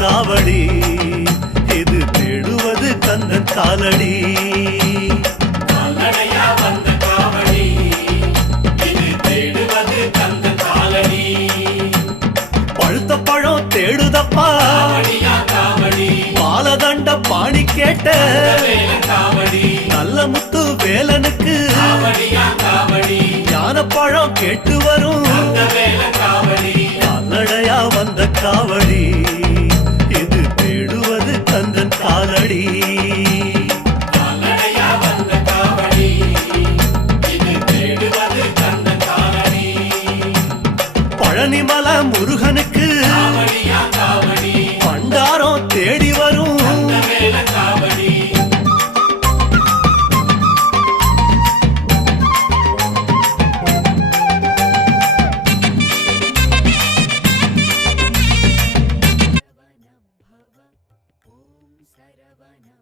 காவடி இது தேடுவது கந்தன் காலடி கால்நடையா வந்த காவடி இது தேடுவது கந்தன் காலடி பழுத்த பழம் தேடுதப்பா காவடியா காவடி பாலதண்ட பாணி கேட்ட காவடி நல்ல முத்து வேலனுக்கு காவடியா காவடி ஞான பழம் கேட்டு வரும் காவடி கால்நடையா வந்த காவடி இது தேடுவது கந்தன் காலடி கால்நடையா வந்த காவடி இது தேடுவது கந்தன் காலடி பழனிமலை முருகனுக்கு காவடியா காவடி பண்டாரம் தேடி வரும் காவடி Sarvana